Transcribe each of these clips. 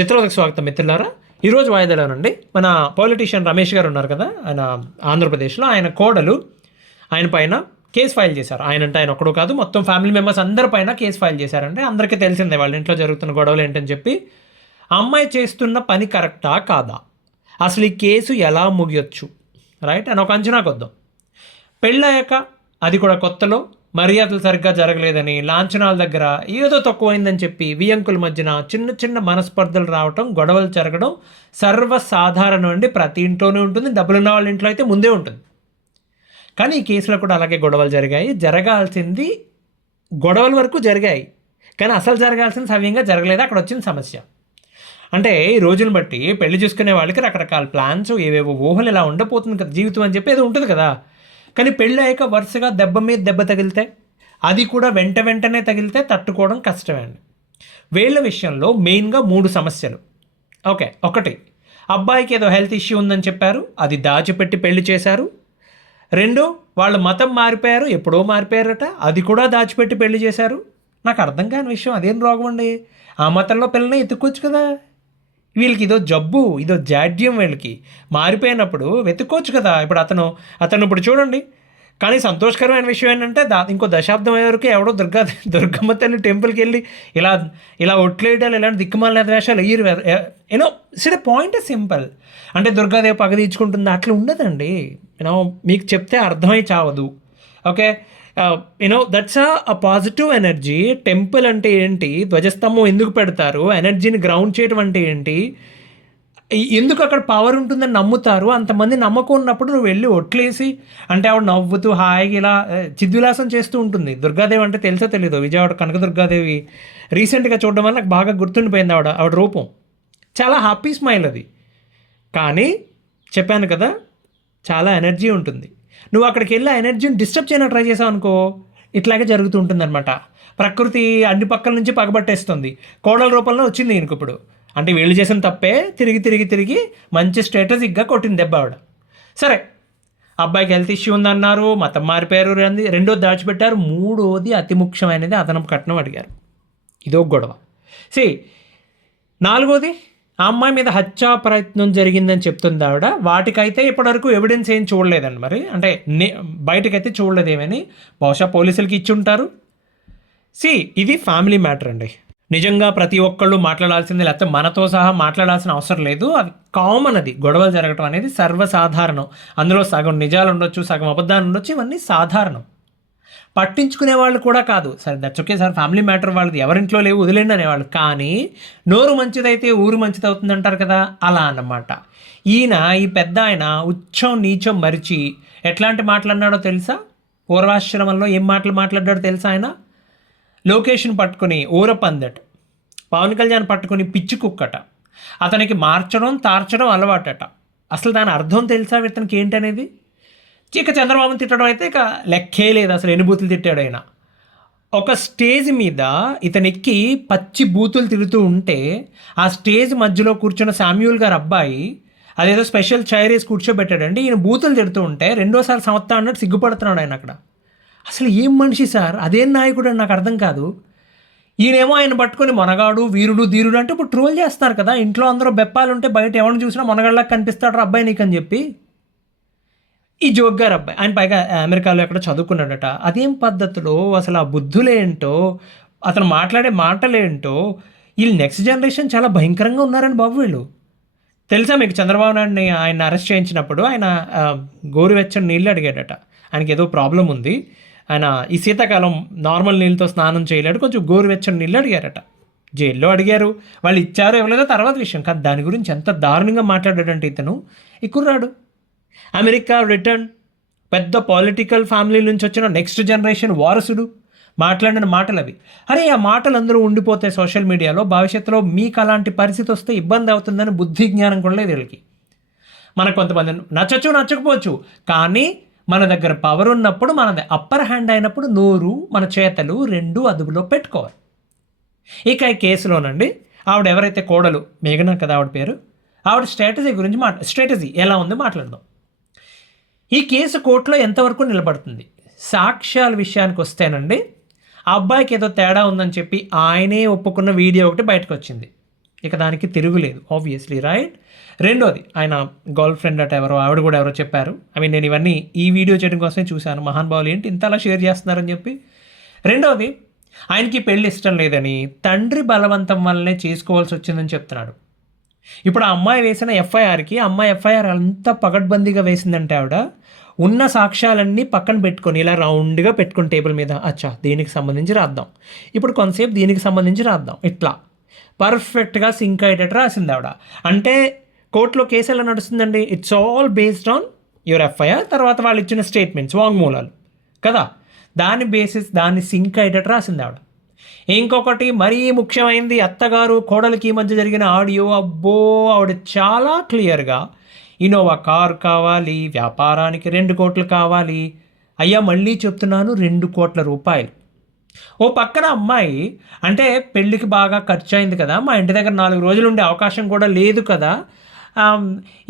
చిత్రవదకు స్వాగతం మిత్రులారా. ఈరోజు వాయిదాలోనండి మన పొలిటీషియన్ రమేష్ గారు ఉన్నారు కదా, ఆయన ఆంధ్రప్రదేశ్లో ఆయన కోడలు ఆయన పైన కేసు ఫైల్ చేశారు. ఆయన ఒక్కడు కాదు, మొత్తం ఫ్యామిలీ మెంబర్స్ అందరి పైన కేసు ఫైల్ చేశారంటే అందరికీ తెలిసిందే వాళ్ళ ఇంట్లో జరుగుతున్న గొడవలు ఏంటని చెప్పి. ఆ అమ్మాయి చేస్తున్న పని కరెక్టా కాదా, అసలు ఈ కేసు ఎలా ముగియొచ్చు రైట్ అని ఒక అంచనాకు వద్దాం. పెళ్ళయ్యాక అది కూడా కొత్తలో మర్యాదలు సరిగ్గా జరగలేదని, లాంఛనాల దగ్గర ఏదో తక్కువైందని చెప్పి వియంకుల మధ్యన చిన్న చిన్న మనస్పర్ధలు రావటం, గొడవలు జరగడం సర్వసాధారణం అండి. ప్రతి ఇంట్లోనే ఉంటుంది, డబ్బులున్న వాళ్ళ ఇంట్లో అయితే ముందే ఉంటుంది. కానీ ఈ కేసులో కూడా అలాగే గొడవలు జరిగాయి. జరగాల్సింది గొడవల వరకు జరిగాయి, కానీ అసలు జరగాల్సింది సవ్యంగా జరగలేదు. అక్కడ వచ్చిన సమస్య అంటే ఈ రోజును బట్టి పెళ్లి చూసుకునే వాళ్ళకి రకరకాల ప్లాన్స్, ఏవేవో ఊహలు ఇలా ఉండబోతుంది కదా జీవితం అని చెప్పి ఏదో ఉంటుంది కదా. కానీ పెళ్ళి అయ్యాక వరుసగా దెబ్బ మీద దెబ్బ తగిలితే, అది కూడా వెంటనే తగిలితే తట్టుకోవడం కష్టమే అండి. వీళ్ళ విషయంలో మెయిన్గా 3 సమస్యలు. ఓకే, ఒకటి, అబ్బాయికి ఏదో హెల్త్ ఇష్యూ ఉందని చెప్పారు, అది దాచిపెట్టి పెళ్లి చేశారు. 2, వాళ్ళ మతం మారిపోయారు, ఎప్పుడో మారిపోయారట, అది కూడా దాచిపెట్టి పెళ్లి చేశారు. నాకు అర్థం కాని విషయం, అదేం రోగం అండి? ఆ మతంలో పిల్లని ఎత్తుక్కోవచ్చు కదా. వీళ్ళకి ఇదో జబ్బు, ఇదో జాడ్యం. వీళ్ళకి మారిపోయినప్పుడు వెతుక్కోవచ్చు కదా. ఇప్పుడు అతను ఇప్పుడు చూడండి. కానీ సంతోషకరమైన విషయం ఏంటంటే ఇంకో దశాబ్దం అయ్యే వరకు ఎవడో దుర్గమ్మ తల్లి టెంపుల్కి వెళ్ళి ఇలా ఒట్లేయడాలు, ఇలాంటి దిక్కుమాల వేషాలు ఎయ్యరు. SIT point simple. అంటే దుర్గాదేవి పగ తీర్చుకుంటుంది అట్లా ఉండదండి. మీకు చెప్తే అర్థమై చావదు. Okay, that's a positive energy. Temple అంటే ఏంటి, ధ్వజస్తంభం ఎందుకు పెడతారు, ఎనర్జీని గ్రౌండ్ చేయడం అంటే ఏంటి, ఎందుకు అక్కడ పవర్ ఉంటుందని నమ్ముతారు. అంతమంది నమ్మకం ఉన్నప్పుడు నువ్వు వెళ్ళి ఒట్లేసి అంటే ఆవిడ నవ్వుతూ హాయిగా ఇలా చిద్విలాసం చేస్తూ ఉంటుంది. దుర్గాదేవి అంటే తెలుసో తెలీదు, విజయవాడ కనకదుర్గాదేవి రీసెంట్గా చూడడం వల్ల నాకు బాగా గుర్తుండిపోయింది ఆవిడ రూపం. చాలా హ్యాపీ స్మైల్ అది. కానీ చెప్పాను కదా, చాలా ఎనర్జీ ఉంటుంది. నువ్వు అక్కడికి వెళ్ళి ఆ ఎనర్జీని డిస్టర్బ్ చేయడానికి ట్రై చేసావు అనుకో, ఇట్లాగే జరుగుతూ ఉంటుంది అనమాట. ప్రకృతి అన్ని పక్కల నుంచి పగబట్టేస్తుంది. కోడల రూపంలో వచ్చింది ఈయనకు ఇప్పుడు. అంటే వీళ్ళు చేసిన తప్పే తిరిగి మంచి స్ట్రాటజిక్గా కొట్టింది దెబ్బ ఆవిడ. సరే, అబ్బాయికి హెల్త్ ఇష్యూ ఉందన్నారు, మతం మారిపోయారు, 2 దాచిపెట్టారు, 3 అతి ముఖ్యమైనది అదనపు కట్నం అడిగారు. ఇదో గొడవ. 4, ఆ అమ్మాయి మీద హత్యా ప్రయత్నం జరిగిందని చెప్తుంది ఆవిడ. వాటికైతే ఇప్పటివరకు ఎవిడెన్స్ ఏం చూడలేదండి. మరి అంటే బయటకైతే చూడలేదేమని, బహుశా పోలీసులకి ఇచ్చి ఉంటారు. ఇది ఫ్యామిలీ మ్యాటర్ అండి. నిజంగా ప్రతి ఒక్కళ్ళు మాట్లాడాల్సింది, లేకపోతే మనతో సహా మాట్లాడాల్సిన అవసరం లేదు. అది కామన్. అది గొడవలు జరగటం అనేది సర్వసాధారణం. అందులో సగం నిజాలు ఉండొచ్చు, సగం అబద్ధాలు ఉండొచ్చు, ఇవన్నీ సాధారణం. పట్టించుకునే వాళ్ళు కూడా కాదు. సరే, that's okay sir, family matter వాళ్ళది, ఎవరింట్లో లేవు వదిలేండి అనేవాళ్ళు. కానీ నోరు మంచిదైతే ఊరు మంచిది అవుతుంది అంటారు కదా, అలా అన్నమాట. ఈ పెద్ద ఆయన ఉచ్చం నీచం మరిచి ఎట్లాంటి మాటలు అన్నాడో తెలుసా? పూర్వాశ్రమంలో ఏం మాటలు మాట్లాడాడో తెలుసా? ఆయన లోకేష్ని పట్టుకొని ఊరపందట, పవన్ కళ్యాణ్ పట్టుకొని పిచ్చి కుక్కట, అతనికి మార్చడం తార్చడం అలవాటట. అసలు దాని అర్థం తెలుసా ఇతనికి ఏంటనేది? ఇక చంద్రబాబుని తిట్టడం అయితే ఇక లెక్కే లేదు. అసలు ఎన్ని బూతులు తిట్టాడు ఆయన. ఒక స్టేజ్ మీద ఇతనెక్కి పచ్చి బూతులు తిరుగుతూ ఉంటే ఆ స్టేజ్ మధ్యలో కూర్చున్న శామ్యూల్ గారు అబ్బాయి అదేదో స్పెషల్ చైర్ వేసి కూర్చోబెట్టాడండి. ఈయన బూతులు తిడుతూ ఉంటే 2సారి సంవత్సరం అన్నట్టు సిగ్గుపడుతున్నాడు ఆయన అక్కడ. అసలు ఏం మనిషి సార్, అదేం నాయకుడు అని నాకు అర్థం కాదు. ఈయనేమో ఆయన పట్టుకొని మొనగాడు, వీరుడు, ధీరుడు అంటే ఇప్పుడు ట్రోల్ చేస్తారు కదా. ఇంట్లో అందరూ బెప్పాలు ఉంటే బయట ఎవరిని చూసినా మొనగాళ్ళకి కనిపిస్తాడు అబ్బాయి నీకు అని చెప్పి. ఈ జోక్ గారు అబ్బాయి, ఆయన పైగా అమెరికాలో ఎక్కడ చదువుకున్నాడట. అదేం పద్ధతిలో, అసలు ఆ బుద్ధులేంటో, అతను మాట్లాడే మాటలేంటో. వీళ్ళు నెక్స్ట్ జనరేషన్ చాలా భయంకరంగా ఉన్నారని బాబు వీళ్ళు. తెలుసా మీకు, చంద్రబాబు నాయుడిని ఆయన అరెస్ట్ చేయించినప్పుడు ఆయన గోరువెచ్చని నీళ్ళు అడిగాడట. ఆయనకి ఏదో ప్రాబ్లం ఉంది, ఆయన ఈ శీతాకాలం నార్మల్ నీళ్ళతో స్నానం చేయలేడు, కొంచెం గోరువెచ్చని నీళ్ళు అడిగారట. జైల్లో అడిగారు, వాళ్ళు ఇచ్చారో ఇవ్వలేదో తర్వాత విషయం. కానీ దాని గురించి ఎంత దారుణంగా మాట్లాడాడంటే ఇతను, ఈ కుర్రాడు అమెరికా రిటర్న్, పెద్ద పొలిటికల్ ఫ్యామిలీ నుంచి వచ్చిన నెక్స్ట్ జనరేషన్ వారసుడు మాట్లాడిన మాటలు అవి. అరే, ఆ మాటలు అందరూ ఉండిపోతే సోషల్ మీడియాలో, భవిష్యత్తులో మీకు అలాంటి పరిస్థితి వస్తే ఇబ్బంది అవుతుందని బుద్ధి జ్ఞానం కూడా లేదు వీళ్ళకి. మనకు కొంతమంది నచ్చకపోవచ్చు, కానీ మన దగ్గర పవర్ ఉన్నప్పుడు, మనది అప్పర్ హ్యాండ్ అయినప్పుడు నోరు మన చేతలు 2 అదుపులో పెట్టుకోవాలి. ఇక ఈ కేసులోనండి ఆవిడ ఎవరైతే కోడలు, మేఘనా కదా ఆవిడ పేరు, ఆవిడ స్ట్రాటజీ గురించి స్ట్రాటజీ ఎలా ఉంది మాట్లాడదాం. ఈ కేసు కోర్టులో ఎంతవరకు నిలబడుతుంది? సాక్ష్యాల విషయానికి వస్తేనండి, ఆ అబ్బాయికి ఏదో తేడా ఉందని చెప్పి ఆయనే ఒప్పుకున్న వీడియో ఒకటి బయటకు వచ్చింది. ఇక దానికి తిరుగులేదు ఆబ్వియస్లీ, రైట్. రెండోది, ఆయన గర్ల్ ఫ్రెండ్ అట ఎవరో, ఆవిడ కూడా ఎవరో చెప్పారు. నేను ఇవన్నీ ఈ వీడియో చేయడం కోసమే చూశాను, మహానుభావులు ఏంటి ఇంతలా షేర్ చేస్తున్నారని చెప్పి. రెండోది, ఆయనకి పెళ్ళి ఇష్టం లేదని తండ్రి బలవంతం వల్లనే చేసుకోవాల్సి వచ్చిందని చెప్తున్నాడు. ఇప్పుడు ఆ అమ్మాయి వేసిన ఎఫ్ఐఆర్కి, అమ్మాయి ఎఫ్ఐఆర్ అంత పగడ్బందీగా వేసిందంటే ఆవిడ ఉన్న సాక్ష్యాలన్నీ పక్కన పెట్టుకొని ఇలా రౌండ్గా పెట్టుకుని టేబుల్ మీద, అచ్చా దీనికి సంబంధించి రాద్దాం, ఇప్పుడు కొంతసేపు దీనికి సంబంధించి రాద్దాం, ఇట్లా పర్ఫెక్ట్గా సింక్ అయ్యేటట్టు రాసింది ఆవిడ. అంటే కోర్టులో కేసు ఎలా నడుస్తుందండి, it's all based on your FIR, తర్వాత వాళ్ళు ఇచ్చిన స్టేట్మెంట్స్, వాంగ్మూలాలు కదా, దాని బేసిస్ దాన్ని సింక్ అయ్యేటట్టు రాసింది ఆవిడ. ఇంకొకటి మరీ ముఖ్యమైనది, అత్తగారు కోడలికి మధ్య జరిగిన ఆడియో, అబ్బో ఆవిడ చాలా క్లియర్గా ఇన్నోవా కారు కావాలి, వ్యాపారానికి 2 కోట్లు కావాలి, అయ్యా మళ్ళీ చెప్తున్నాను 2 కోట్ల రూపాయలు. ఓ పక్కన అమ్మాయి అంటే పెళ్ళికి బాగా ఖర్చు అయింది కదా, మా ఇంటి దగ్గర 4 రోజులు ఉండే అవకాశం కూడా లేదు కదా,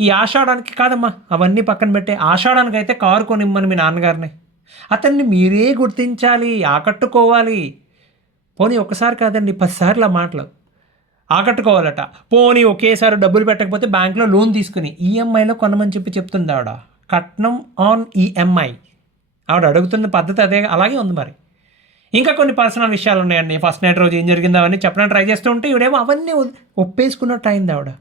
ఈ ఆషాఢానికి కాదమ్మా అవన్నీ పక్కన పెట్టే, ఆషాఢానికి అయితే కారు కొనిమ్మని మీ నాన్నగారిని, అతన్ని మీరే గుర్తించాలి, ఆకట్టుకోవాలి. పోనీ ఒకసారి కాదండి 10 సార్లు ఆ మాటలు ఆకట్టుకోవాలట. పోనీ ఒకేసారి డబ్బులు పెట్టకపోతే బ్యాంకులో లోన్ తీసుకుని ఈఎంఐలో కొనమని చెప్తుంది ఆవిడ. కట్నం ఆన్ ఈఎంఐ ఆవిడ అడుగుతున్న పద్ధతి అదే, అలాగే ఉంది మరి. ఇంకా కొన్ని పర్సనల్ విషయాలు ఉన్నాయండి, ఫస్ట్ నైట్ రోజు ఏం జరిగిందో అవన్నీ చెప్పడానికి ట్రై చేస్తూ ఉంటే ఇవిడేమో అవన్నీ ఒప్పేసుకున్నట్టు అయింది ఆవిడ.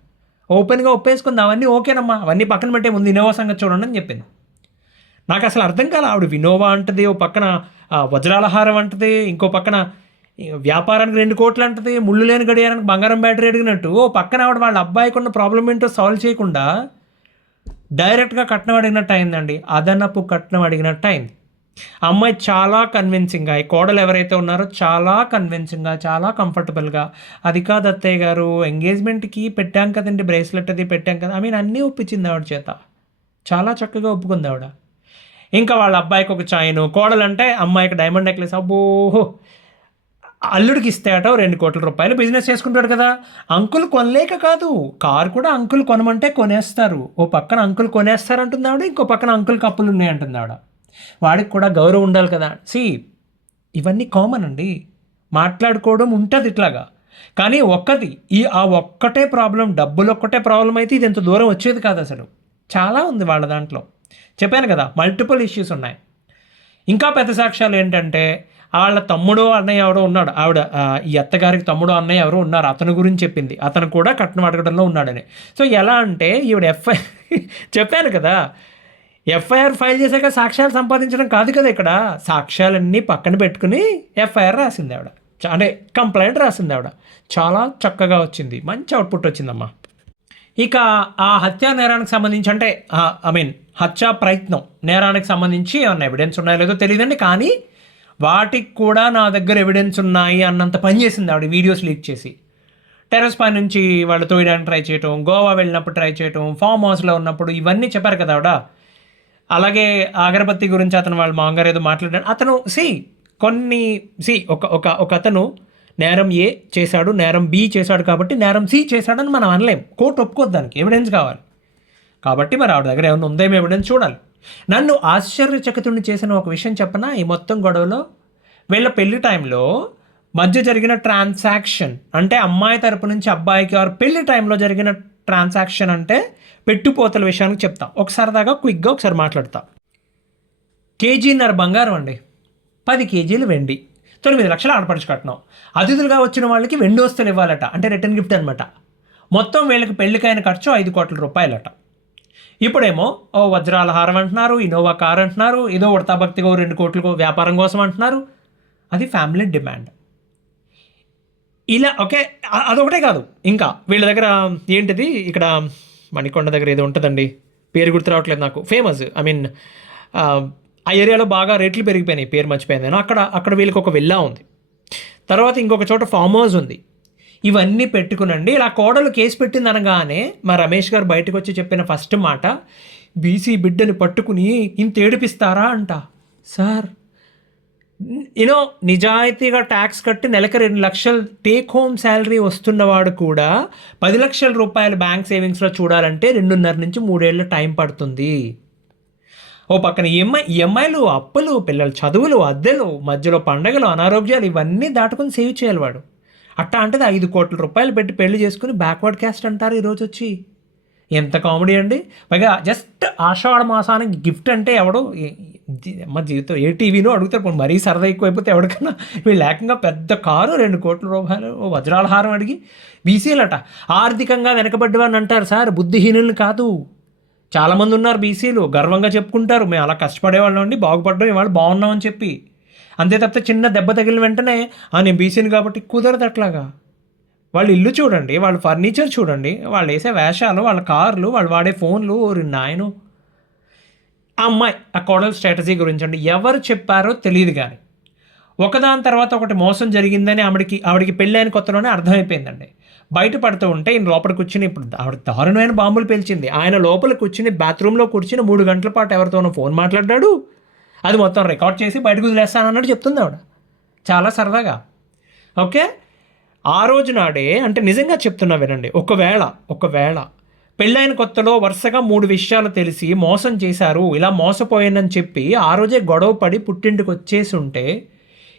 ఓపెన్గా ఒప్పేసుకుంది, అవన్నీ ఓకేనమ్మా అవన్నీ పక్కన పెట్టే ముందు ఇన్నోవా సంగతి చూడండి అని చెప్పింది. నాకు అసలు అర్థం కాలే, ఆవిడ వినోవా అంటది, ఓ పక్కన వజ్రాలహారం అంటది, ఇంకో పక్కన వ్యాపారానికి 2 కోట్లు అంటది, ముళ్ళు లేని గడియారానికి బంగారం బ్యాటరీ అడిగినట్టు. ఓ పక్కన ఆవిడ వాళ్ళ అబ్బాయికి ఉన్న ప్రాబ్లం ఏంటో సాల్వ్ చేయకుండా డైరెక్ట్గా కట్నం అడిగినట్టు అయిందండి, అదనపు కట్నం అడిగినట్టు అయింది. అమ్మాయి చాలా కన్విన్సింగ్గా, ఈ కోడలు ఎవరైతే ఉన్నారో చాలా కన్విన్సింగ్గా, చాలా కంఫర్టబుల్గా, అది కాదు అత్తయ్య గారు ఎంగేజ్మెంట్కి పెట్టాం కదండి బ్రేస్లెట్ అది పెట్టాం కదా, అన్నీ ఒప్పించింది ఆవిడ చేత, చాలా చక్కగా ఒప్పుకుంది ఆవిడ. ఇంకా వాళ్ళ అబ్బాయికి ఒక చైను, కోడలంటే అమ్మాయికి డైమండ్ నెక్లెస్, అబ్బోహో అల్లుడికి ఇస్తే అట 2 కోట్ల రూపాయలు, బిజినెస్ చేసుకుంటాడు కదా. అంకుల్ కొనలేక కాదు, కారు కూడా అంకుల్ కొనమంటే కొనేస్తారు. ఓ పక్కన అంకుల్ కొనేస్తారు అంటుంది ఆవిడ, ఇంకో పక్కన అంకుల్కి అప్పులు ఉన్నాయి అంటుంది ఆవిడ. వాడికి కూడా గౌరవం ఉండాలి కదా. ఇవన్నీ కామన్ అండి, మాట్లాడుకోవడం ఉంటుంది ఇట్లాగా. కానీ ఆ ఒక్కటే ప్రాబ్లం, డబ్బులు ఒక్కటే ప్రాబ్లం అయితే ఇది ఎంత దూరం వచ్చేది కాదు అసలు. చాలా ఉంది వాళ్ళ దాంట్లో, చెప్పాను కదా మల్టిపుల్ ఇష్యూస్ ఉన్నాయి. ఇంకా పెద్ద సాక్ష్యాలు ఏంటంటే వాళ్ళ తమ్ముడు అన్నయ్య ఎవరో ఉన్నాడు, ఆవిడ ఈ అత్తగారికి తమ్ముడు అన్నయ్య ఎవరో ఉన్నారు, అతని గురించి చెప్పింది, అతను కూడా కట్నం అడగడంలో ఉన్నాడని. సో ఎలా అంటే ఈవిడ చెప్పాను కదా, ఎఫ్ఐఆర్ ఫైల్ చేశాక సాక్ష్యాలు సంపాదించడం కాదు కదా, ఇక్కడ సాక్ష్యాలన్నీ పక్కన పెట్టుకుని ఎఫ్ఐఆర్ రాసింది ఆవిడ, అంటే కంప్లైంట్ రాసింది ఆవిడ. చాలా చక్కగా వచ్చింది, మంచి అవుట్పుట్ వచ్చిందమ్మా. ఇక ఆ హత్యా నేరానికి సంబంధించి అంటే హత్యా ప్రయత్నం నేరానికి సంబంధించి ఏమన్నా ఎవిడెన్స్ ఉన్నాయో లేదో తెలియదండి, కానీ వాటికి కూడా నా దగ్గర ఎవిడెన్స్ ఉన్నాయి అన్నంత పని చేసింది ఆవిడ, వీడియోస్ లీక్ చేసి. టెర్రస్ పై నుంచి వాళ్ళు తోయడానికి ట్రై చేయటం, గోవా వెళ్ళినప్పుడు ట్రై చేయటం, ఫామ్ హౌస్లో ఉన్నప్పుడు, ఇవన్నీ చెప్పారు కదా ఆవిడ. అలాగే అగరబత్తి గురించి అతను వాళ్ళ మామగారు ఏదో మాట్లాడాడు, అతను ఒక అతను నేరం ఏ చేశాడు, నేరం బి చేశాడు కాబట్టి నేరం సి చేశాడని మనం అనలేం, కోర్టు ఒప్పుకోద్దు, దానికి ఎవిడెన్స్ కావాలి. కాబట్టి మరి ఆవిడ దగ్గర ఏమైనా ఉందేమో ఎవిడెన్స్ చూడాలి. నన్ను ఆశ్చర్యచకితుడిని చేసిన ఒక విషయం చెప్పనా, ఈ మొత్తం గొడవలో వీళ్ళ పెళ్లి టైంలో మధ్య జరిగిన ట్రాన్సాక్షన్, అంటే అమ్మాయి తరపు నుంచి అబ్బాయికి వారు పెళ్లి టైంలో జరిగిన ట్రాన్సాక్షన్ అంటే పెట్టుపోతల విషయానికి చెప్తా, ఒకసారి క్విక్గా ఒకసారి మాట్లాడతా. 1.5 కేజీ బంగారం అండి, 10 కేజీలు వెండి, 9 లక్షలు ఆడపడుచు కట్నం, అతిథులుగా వచ్చిన వాళ్ళకి వెండి వస్తువులు ఇవ్వాలట, అంటే రిటర్న్ గిఫ్ట్ అనమాట. మొత్తం వీళ్ళకి పెళ్ళికైన ఖర్చు 5 కోట్ల రూపాయలట. ఇప్పుడేమో ఓ వజ్రాల హారం అంటున్నారు, ఇన్నోవా కార్ అంటున్నారు, ఏదో ఉడతా భక్తిగా 2 కోట్లకు వ్యాపారం కోసం అంటున్నారు, అది ఫ్యామిలీ డిమాండ్. ఇలా ఓకే, అదొకటే కాదు, ఇంకా వీళ్ళ దగ్గర ఏంటిది, ఇక్కడ మణికొండ దగ్గర ఏదో ఉంటుందండి, పేరు గుర్తు రావట్లేదు నాకు, ఫేమస్ ఆ ఏరియాలో బాగా రేట్లు పెరిగిపోయినాయి, పేరు మర్చిపోయింది నేను. అక్కడ వీళ్ళకి ఒక విల్లా ఉంది, తర్వాత ఇంకొక చోట ఫామ్ హౌస్ ఉంది. ఇవన్నీ పెట్టుకునండి, ఇలా కోడలు కేసు పెట్టింది అనగానే మా రమేష్ గారు బయటకు వచ్చి చెప్పిన ఫస్ట్ మాట, బీసీ బిడ్డని పట్టుకుని ఇంత ఏడిపిస్తారా అంట. సార్ నిజాయితీగా ట్యాక్స్ కట్టి నెలకు 2 లక్షలు టేక్ హోమ్ శాలరీ వస్తున్నవాడు కూడా 10 లక్షల రూపాయలు బ్యాంక్ సేవింగ్స్లో చూడాలంటే 2.5 నుంచి 3 ఏళ్ళ టైం పడుతుంది. ఓ పక్కన ఈఎంఐలు, అప్పులు, పిల్లల చదువులు, అద్దెలు, మధ్యలో పండగలు, అనారోగ్యాలు, ఇవన్నీ దాటుకుని సేవ్ చేయాలి వాడు. అట్లాంటిది 5 కోట్ల రూపాయలు పెట్టి పెళ్లి చేసుకుని బ్యాక్వర్డ్ క్యాస్ట్ అంటారు ఈరోజు వచ్చి. ఎంత కామెడీ అండి. పైగా జస్ట్ ఆషాఢ మాసానికి గిఫ్ట్ అంటే ఎవడు మా జీవితం ఏ టీవీనో అడుగుతారు. పోనీ మరీ సరదా ఎక్కువైపోతే ఎవరికన్నా వీళ్ళు ఏకంగా పెద్ద కారు 2 కోట్ల రూపాయలు వజ్రాల హారం అడిగి. బీసీలట ఆర్థికంగా వెనకబడ్డవాడిని అంటారు సార్, బుద్ధిహీనుల్ని కాదు. చాలామంది ఉన్నారు బీసీలు, గర్వంగా చెప్పుకుంటారు మేము అలా కష్టపడేవాళ్ళం అండి, బాగుపడ్డం, ఇవాళ బాగున్నామని చెప్పి. అంతే తప్పితే చిన్న దెబ్బ తగిలిన వెంటనే నేను బీసీని కాబట్టి కుదరదు అట్లాగా. వాళ్ళు ఇల్లు చూడండి, వాళ్ళ ఫర్నిచర్ చూడండి, వాళ్ళు వేసే వేషాలు, వాళ్ళ కార్లు, వాళ్ళు వాడే ఫోన్లు, నాయను. ఆ అమ్మాయి ఆ కోడల స్ట్రాటజీ గురించి అండి ఎవరు చెప్పారో తెలియదు, కానీ ఒకదాని తర్వాత ఒకటి మోసం జరిగిందని ఆవిడికి పెళ్ళైన కొత్తలోనే అర్థమైపోయిందండి. బయటపడుతూ ఉంటే ఈయన లోపల కూర్చుని, ఇప్పుడు ఆవిడ దారుణమైన బాంబులు పేల్చింది. ఆయన లోపల కూర్చుని బాత్రూంలో కూర్చుని 3 గంటల పాటు ఎవరితోనో ఫోన్ మాట్లాడ్డాడు. అది మొత్తం రికార్డ్ చేసి బయటకు వదిలేస్తానన్నట్టు చెప్తుంది ఆవిడ చాలా సరదాగా. ఓకే, ఆ రోజు నాడే అంటే నిజంగా చెప్తున్నా వినండి, ఒకవేళ పెళ్ళైన కొత్తలో వరుసగా 3 విషయాలు తెలిసి మోసం చేశారు, ఇలా మోసపోయానని చెప్పి ఆ రోజే గొడవ పడి పుట్టింటికి వచ్చేసి ఉంటే,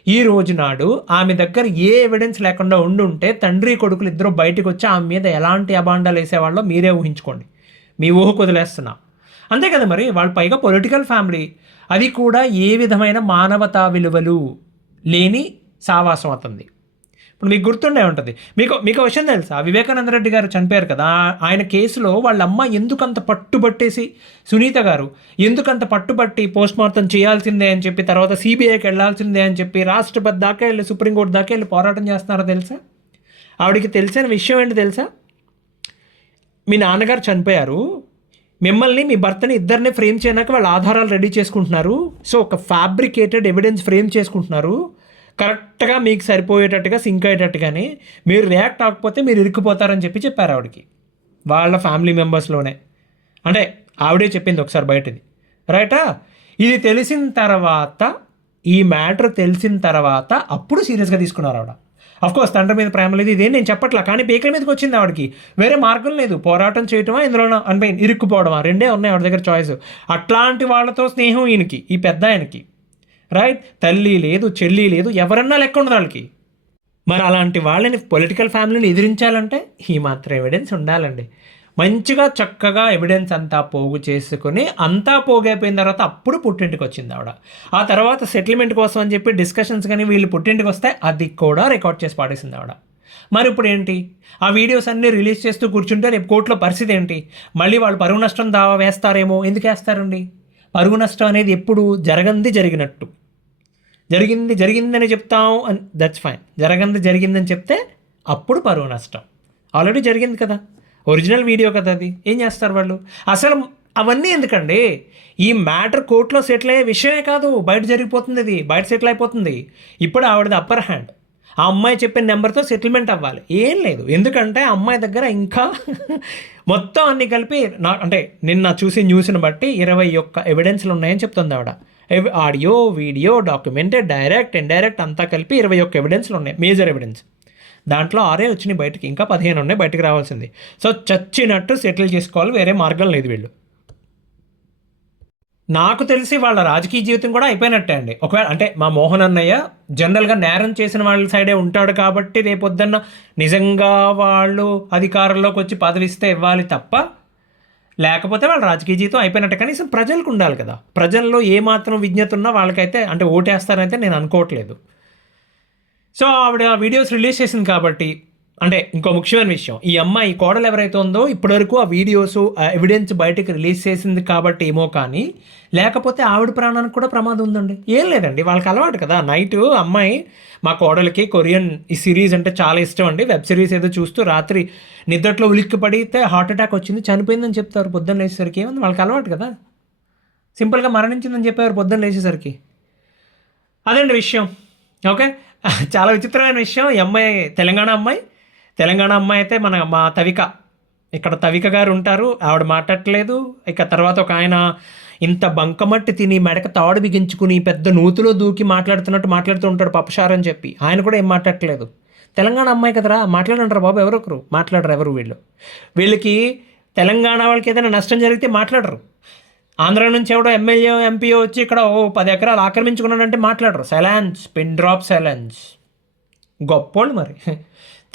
ఈ రోజు నాడు ఆమె దగ్గర ఏ ఎవిడెన్స్ లేకుండా ఉండుంటే తండ్రి కొడుకులు ఇద్దరు బయటకు వచ్చి ఆమె మీద ఎలాంటి అబాండాలు వేసేవాళ్ళో మీరే ఊహించుకోండి. మీ ఊహకు వదిలేస్తున్నా. అంతే కదా మరి, వాళ్ళు పైగా పొలిటికల్ ఫ్యామిలీ, అది కూడా ఏ విధమైన మానవతా విలువలు లేని సావాసం అవుతుంది. ఇప్పుడు మీకు గుర్తుండే ఉంటుంది, మీకు విషయం తెలుసా, వివేకానంద రెడ్డి గారు చనిపోయారు కదా, ఆయన కేసులో వాళ్ళ అమ్మ ఎందుకంత పట్టుబట్టేసి, సునీత గారు ఎందుకంత పట్టుబట్టి పోస్ట్ మార్టం చేయాల్సిందే అని చెప్పి, తర్వాత సిబిఐకి వెళ్ళాల్సిందే అని చెప్పి రాష్ట్రపతి దాకా వెళ్ళి సుప్రీంకోర్టు దాకా వెళ్ళి పోరాటం చేస్తున్నారో తెలుసా? ఆవిడికి తెలిసిన విషయం ఏంటి తెలుసా, మీ నాన్నగారు చనిపోయారు, మిమ్మల్ని మీ భర్తని ఇద్దరిని ఫ్రేమ్ చేయడానికి వాళ్ళు ఆధారాలు రెడీ చేసుకుంటున్నారు, సో ఒక ఫ్యాబ్రికేటెడ్ ఎవిడెన్స్ ఫ్రేమ్ చేసుకుంటున్నారు, కరెక్ట్గా మీకు సరిపోయేటట్టుగా సింక్ అయ్యేటట్టుగానే, మీరు రియాక్ట్ అవ్వకపోతే మీరు ఇరుక్కుపోతారని చెప్పారు ఆవిడకి, వాళ్ళ ఫ్యామిలీ మెంబర్స్లోనే. అంటే ఆవిడే చెప్పింది ఒకసారి బయటది, రైటా. ఇది తెలిసిన తర్వాత, ఈ మ్యాటర్ తెలిసిన తర్వాత అప్పుడు సీరియస్గా తీసుకున్నారు ఆవిడ. అఫ్కోర్స్ తండ్రి మీద ప్రేమ లేదు, ఇదేం నేను చెప్పట్లా, కానీ పీకల మీదకి వచ్చింది ఆవిడకి, వేరే మార్గం లేదు. పోరాటం చేయటమా, ఇందులోనో ఇరుక్కుపోవడమా, రెండే ఉన్నాయి ఆవిడ దగ్గర చాయిస్. అట్లాంటి వాళ్ళతో స్నేహం ఈయనకి, ఈ పెద్ద ఆయనకి, రైట్. తల్లి లేదు, చెల్లి లేదు, ఎవరన్నా లెక్క ఉండదు వాళ్ళకి. మరి అలాంటి వాళ్ళని పొలిటికల్ ఫ్యామిలీని ఎదిరించాలంటే ఈ మాత్రం ఎవిడెన్స్ ఉండాలండి. మంచిగా చక్కగా ఎవిడెన్స్ అంతా పోగు చేసుకుని, అంతా పోగైపోయిన తర్వాత అప్పుడు పుట్టింటికి వచ్చింది ఆవిడ. ఆ తర్వాత సెటిల్మెంట్ కోసం అని చెప్పి డిస్కషన్స్ కానీ వీళ్ళు పుట్టింటికి వస్తే అది కూడా రికార్డ్ చేసి పాడేసింది ఆవిడ. మరి ఇప్పుడు ఏంటి, ఆ వీడియోస్ అన్నీ రిలీజ్ చేస్తూ కూర్చుంటే రేపు కోర్టులో పరిస్థితి ఏంటి? మళ్ళీ వాళ్ళు పరువు నష్టం దావా వేస్తారేమో. ఎందుకు వేస్తారండి? పరువు నష్టం అనేది ఎప్పుడు జరిగినట్టు, జరిగిందని చెప్తాం, దట్స్ ఫైన్. జరిగిందని చెప్తే అప్పుడు పరువు నష్టం. ఆల్రెడీ జరిగింది కదా, ఒరిజినల్ వీడియో కదా అది. ఏం చేస్తారు వాళ్ళు? అసలు అవన్నీ ఎందుకండి? ఈ మ్యాటర్ కోర్టులో సెటిల్ అయ్యే విషయమే కాదు, బయట జరిగిపోతుంది, అది బయట సెటిల్ అయిపోతుంది. ఇప్పుడు ఆవిడది అప్పర్ హ్యాండ్. ఆ అమ్మాయి చెప్పిన నెంబర్తో సెటిల్మెంట్ అవ్వాలి. ఏం లేదు, ఎందుకంటే ఆ అమ్మాయి దగ్గర ఇంకా మొత్తం అన్నీ కలిపి అంటే నిన్న చూసి న్యూస్ని బట్టి 21 ఎవిడెన్స్లు ఉన్నాయని చెప్తుంది ఆవిడ. Audio, video, documented, direct, indirect అంతా కలిపి 21 ఎవిడెన్స్లు ఉన్నాయి, మేజర్ ఎవిడెన్స్. దాంట్లో 6 వచ్చినాయి బయటికి, ఇంకా 15 ఉన్నాయి బయటకు రావాల్సింది. సో చచ్చినట్టు సెటిల్ చేసుకోవాలి, వేరే మార్గం లేదు వీళ్ళు. నాకు తెలిసి వాళ్ళ రాజకీయ జీవితం కూడా అయిపోయినట్టే అండి. ఒకవేళ అంటే మా మోహన్ అన్నయ్య జనరల్గా నేరం చేసిన వాళ్ళ సైడే ఉంటాడు కాబట్టి రేపొద్దున్న నిజంగా వాళ్ళు అధికారంలోకి వచ్చి పదవిస్తే ఇవ్వాలి తప్ప, లేకపోతే వాళ్ళ రాజకీయ జీవితం అయిపోయినట్టే. కనీసం ప్రజలకు ఉండాలి కదా, ప్రజల్లో ఏమాత్రం విజ్ఞత ఉన్నా వాళ్ళకైతే అంటే ఓటేస్తారైతే నేను అనుకోవట్లేదు. సో ఆవిడ వీడియోస్ రిలీజ్ చేసింది కాబట్టి, అంటే ఇంకో ముఖ్యమైన విషయం, ఈ అమ్మాయి కోడలు ఎవరైతే ఉందో ఇప్పటివరకు ఆ వీడియోస్ ఎవిడెన్స్ బయటకు రిలీజ్ చేసింది కాబట్టి ఏమో, కానీ లేకపోతే ఆవిడ ప్రాణానికి కూడా ప్రమాదం ఉందండి. ఏం లేదండి, వాళ్ళకి అలవాటు కదా. నైట్ అమ్మాయి, మా కోడలికి కొరియన్ ఈ సిరీస్ అంటే చాలా ఇష్టం అండి, వెబ్ సిరీస్ ఏదో చూస్తూ రాత్రి నిద్రలో ఉలిక్కి పడితే హార్ట్ అటాక్ వచ్చింది, చనిపోయిందని చెప్తారు పొద్దున్న లేచేసరికి. ఏముంది, వాళ్ళకి అలవాటు కదా, సింపుల్గా మరణించిందని చెప్పారు పొద్దున్న లేచేసరికి. అదండి విషయం. ఓకే, చాలా విచిత్రమైన విషయం. ఈ అమ్మాయి తెలంగాణ అమ్మాయి అయితే మా ఇక్కడ తవిక గారు ఉంటారు, ఆవిడ మాట్లాడట్లేదు. ఇక తర్వాత ఒక ఆయన ఇంత బంకమట్టి తిని మెడక తాడు బిగించుకుని పెద్ద నూతులో దూకి మాట్లాడుతూ ఉంటాడు పప్పుషార్ అని చెప్పి, ఆయన కూడా ఏం మాట్లాడట్లేదు. తెలంగాణ అమ్మాయి కదరా, మాట్లాడంటారు బాబు, మాట్లాడరు వీళ్ళకి తెలంగాణ వాళ్ళకి ఏదైనా నష్టం జరిగితే మాట్లాడరు. ఆంధ్ర నుంచి ఎవడో ఎమ్మెల్యే ఎంపీఓ వచ్చి ఇక్కడ 10 ఎకరాలు ఆక్రమించుకున్నాడంటే మాట్లాడరు. Silence, pin drop silence. గొప్పోళ్ళు మరి.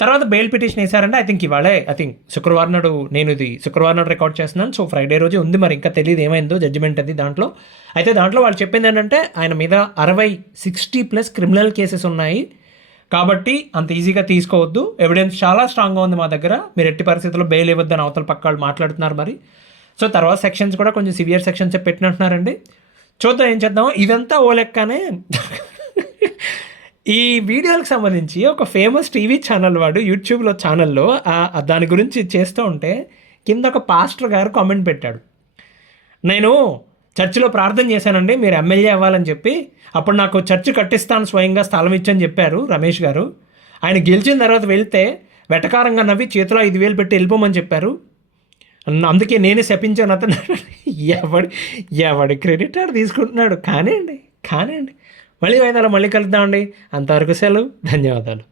తర్వాత బెయిల్ పిటిషన్ వేశారంటే ఐ థింక్ ఇవాళే, ఐ థింక్ శుక్రవారం నాడు, నేను ఇది శుక్రవారం నాడు రికార్డ్ చేస్తున్నాను. సో ఫ్రైడే రోజు ఉంది, మరి ఇంకా తెలియదు ఏమైందో జడ్జిమెంట్ అది దాంట్లో. అయితే దాంట్లో వాళ్ళు చెప్పింది ఏంటంటే ఆయన మీద 60+ క్రిమినల్ కేసెస్ ఉన్నాయి, కాబట్టి అంత ఈజీగా తీసుకోవద్దు, ఎవిడెన్స్ చాలా స్ట్రాంగ్గా ఉంది మా దగ్గర, మీరు ఎట్టి పరిస్థితుల్లో బెయిల్ ఇవ్వద్దని అవతల పక్క వాళ్ళు మాట్లాడుతున్నారు మరి. సో తర్వాత సెక్షన్స్ కూడా కొంచెం సివియర్ సెక్షన్స్ పెట్టినట్టున్నారండి. చూద్దాం ఏం చేద్దాం. ఇదంతా ఓ లెక్కనే. ఈ వీడియోలకు సంబంధించి ఒక ఫేమస్ టీవీ ఛానల్ వాడు యూట్యూబ్లో ఛానల్లో దాని గురించి చేస్తూ ఉంటే కింద ఒక పాస్టర్ గారు కామెంట్ పెట్టాడు, నేను చర్చిలో ప్రార్థన చేశానండి మీరు ఎమ్మెల్యే అవ్వాలని చెప్పి, అప్పుడు నాకు చర్చి కట్టిస్తాను స్వయంగా స్థలం ఇచ్చని చెప్పారు రమేష్ గారు, ఆయన గెలిచిన తర్వాత వెళ్తే వెటకారంగా నవ్వి చేతిలో 5,000 పెట్టి వెళ్ళిపోమని చెప్పారు, అందుకే నేనే శపించాను అతను. ఎవడి క్రెడిట్ ఆడు తీసుకుంటున్నాడు. కానివ్వండి. మళ్ళీ వాయిదాలో మళ్ళీ కలుద్దామండి. అంతవరకు సెలవు. ధన్యవాదాలు.